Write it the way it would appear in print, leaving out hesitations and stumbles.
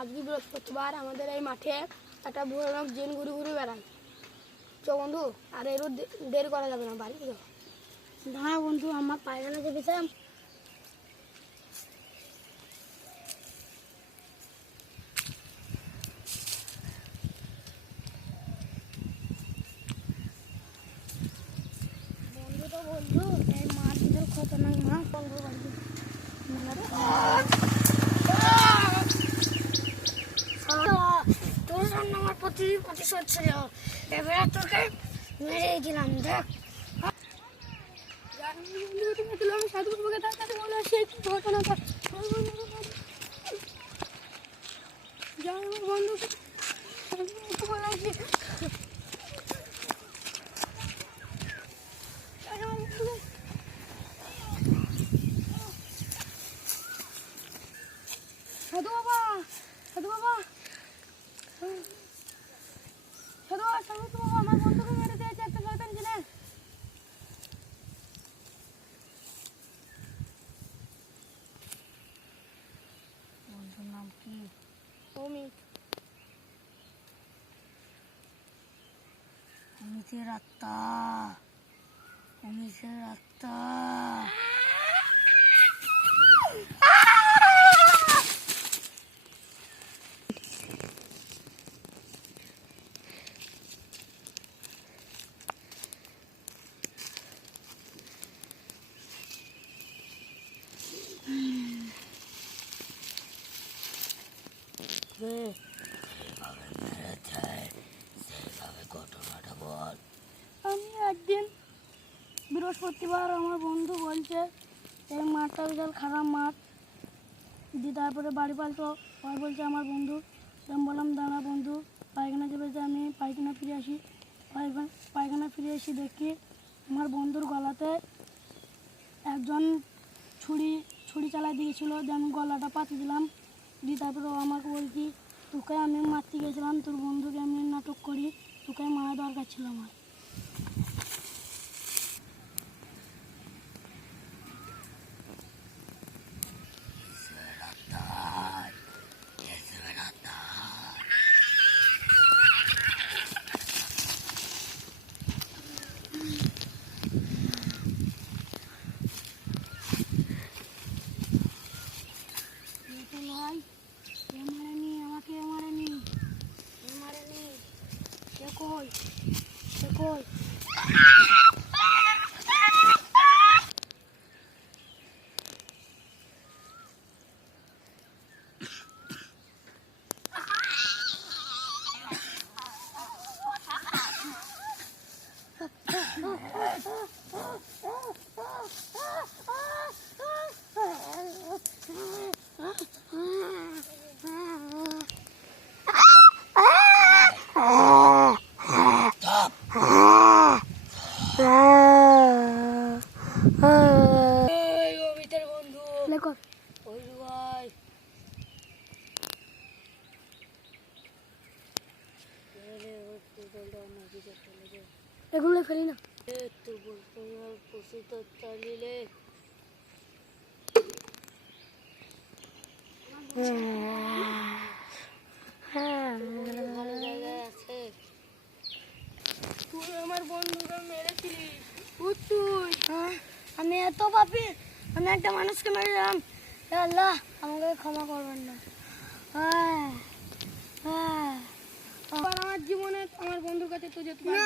আজকে বৃহস্পতিবার আমাদের এই মাঠে একটা ভয়ানক জিন ঘুরে ঘুরে বেড়ায়। চো বন্ধু, আর এর দেরি করা যাবে না, বাড়ি যাও। দাঁড়া বন্ধু, আমার পায়খানা যেতেছিলাম। বন্ধু তো বন্ধু, এই মাঠ ভিতর খতরনাক মাছ। বন্ধু বাড়ি তোর জন্য আমার প্রতিশোধ ছিল, এবারে তোকে মেরে দিলাম। দেখ সাধু বাবাকে তার কাছে বলে সেই ঘটনাটা যাই আমার বন্ধুকে বলে আসি। সাধু বাবা, সাধু বাবা, সাধু বাবা, সাধু বাবা, আমার বন্ধুকে মেরে দিয়েছে একটা শয়তান জিনে। বন্ধুর নাম কি? অমিত। অমিতের আত্মা, অমিতের আত্মা। আমি একদিন বৃহস্পতিবার আমার বন্ধু বলছে এই মাঠটা বিশাল খারাপ মাঠ দিয়ে, তারপরে বাড়ি পাল্টো আর বলছে আমার বন্ধু। আমি বললাম দাঁড়া বন্ধু, পায়খানা চেপেছে, আমি পায়খানা ফিরে আসি। পায়খানা ফিরে এসে দেখি আমার বন্ধুর গলাতে একজন ছুরি চালায় দিয়েছিল, যে আমি গলাটা পাতি দিলাম। দিয়ে তারপরে ও আমাকে বলছি তোকে আমি মারতে গিয়েছিলাম, তোর বন্ধুকে আমি নাটক করি, তোকে মারা দরকার ছিল আমার। এগুলো ফেলি না তো বলতে পশু তো চালিলে ভালো জায়গায় আছে। তুই আমার বন্ধুকে মেরেছিলি, তুই? আমি এত পাপি, আমি একটা মানুষকে মেরেছিলাম। আল্লাহ আমাকে ক্ষমা করবেন না। আমার জীবনে আমার বন্ধুর কাছে তুই যেতে পারবি